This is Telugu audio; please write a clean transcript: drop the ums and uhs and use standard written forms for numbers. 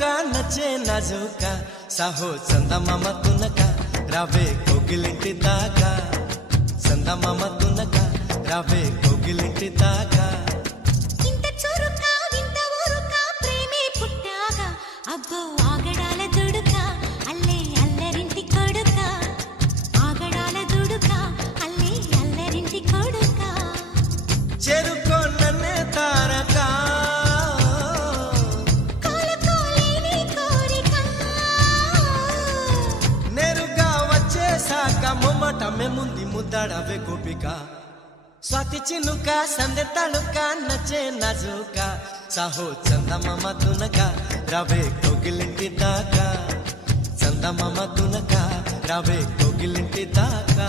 तारुका नचे नाजुका साहो चंदमामा तुनका रावे कोगिलिंटी दाका चंदमामा तुनका रावे कोगिलिंटी दाका ఇంత చురుకా వింత ఊరుకా ప్రేమే పుట్టాగా అబ్బో ఆగడాల దుడుక అల్లే అల్లరింటి కొడుక ఆగడాల దుడుక అల్లే అల్లరింటి కొడుక చెరుకో నన్నే తారకా కోలుకోలేని కోరిక నేరుగా వచ్చేసాక మొమ్మటమే ముందు ముద్దాడవే గోపిక स्वाति चिनुका संदे तालुका नचे नाजुका साहो चंदमामा तुनका रावे कोगिलिंटी दाका चंदमामा तुनका रावे कोगिलिंटी दाका